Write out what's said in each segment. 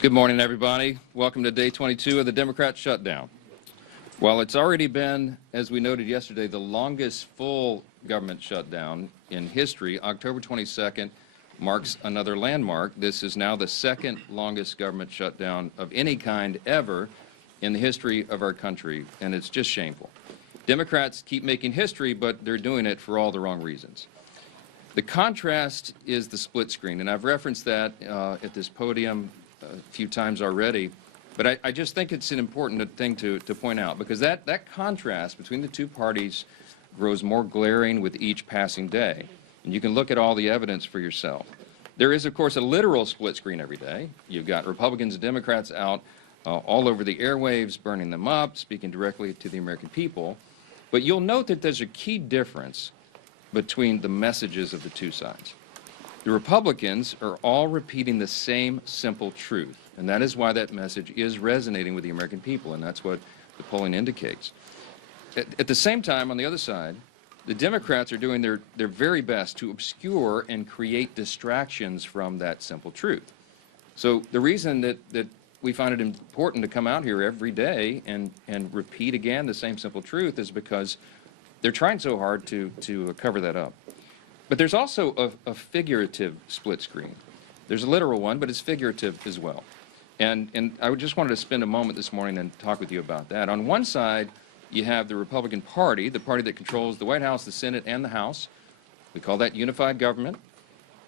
Good morning, everybody. Welcome to day 22 of the Democrat shutdown. While it's already been, as we noted yesterday, the longest full government shutdown in history, October 22nd marks another landmark. This is now the second longest government shutdown of any kind ever in the history of our country, and it's just shameful. Democrats keep making history, but they're doing it for all the wrong reasons. The contrast is the split screen, and I've referenced that at this podium a few times already, but I just think it's an important thing to point out, because that contrast between the two parties grows more glaring with each passing day, and you can look at all the evidence for yourself. There is, of course, a literal split screen every day. You've got Republicans and Democrats out all over the airwaves, burning them up, speaking directly to the American people, but you'll note that there's a key difference between the messages of the two sides. The Republicans are all repeating the same simple truth, and that is why that message is resonating with the American people, and that's what the polling indicates. At the same time, on the other side, the Democrats are doing their very best to obscure and create distractions from that simple truth. So the reason that we find it important to come out here every day and repeat again the same simple truth is because they're trying so hard to cover that up. But there's also a figurative split screen. There's a literal one, but it's figurative as well. And I just wanted to spend a moment this morning and talk with you about that. On one side, you have the Republican Party, the party that controls the White House, the Senate, and the House. We call that unified government.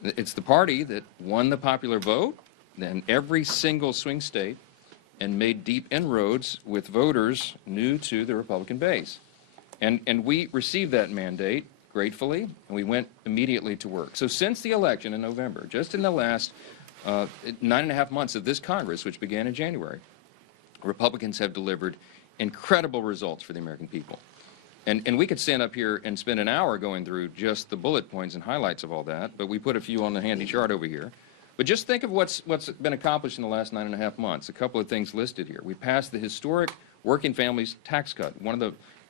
It's the party that won the popular vote in every single swing state and made deep inroads with voters new to the Republican base. And we received that mandate gratefully, and we went immediately to work. So since the election in November, just in the last 9.5 months of this Congress, which began in January, Republicans have delivered incredible results for the American people. And we could stand up here and spend an hour going through just the bullet points and highlights of all that, but we put a few on the handy chart over here. But just think of what's been accomplished in the last 9.5 months. A couple of things listed here. We passed the historic Working Families Tax Cut, one of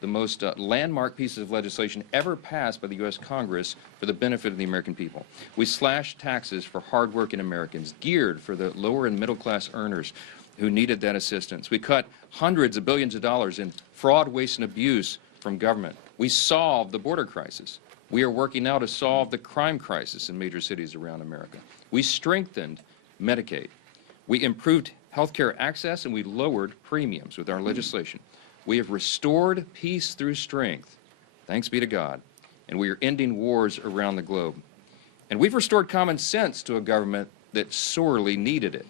the most landmark pieces of legislation ever passed by the U.S. Congress for the benefit of the American people. We slashed taxes for hardworking Americans, geared for the lower and middle class earners who needed that assistance. We cut hundreds of billions of dollars in fraud, waste, and abuse from government. We solved the border crisis. We are working now to solve the crime crisis in major cities around America. We strengthened Medicaid. We improved health care access, and we lowered premiums with our legislation. We have restored peace through strength, thanks be to God, and we are ending wars around the globe. And we've restored common sense to a government that sorely needed it.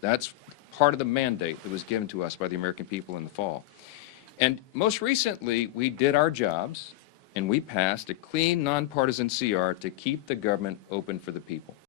That's part of the mandate that was given to us by the American people in the fall. And most recently, we did our jobs, and we passed a clean, nonpartisan CR to keep the government open for the people.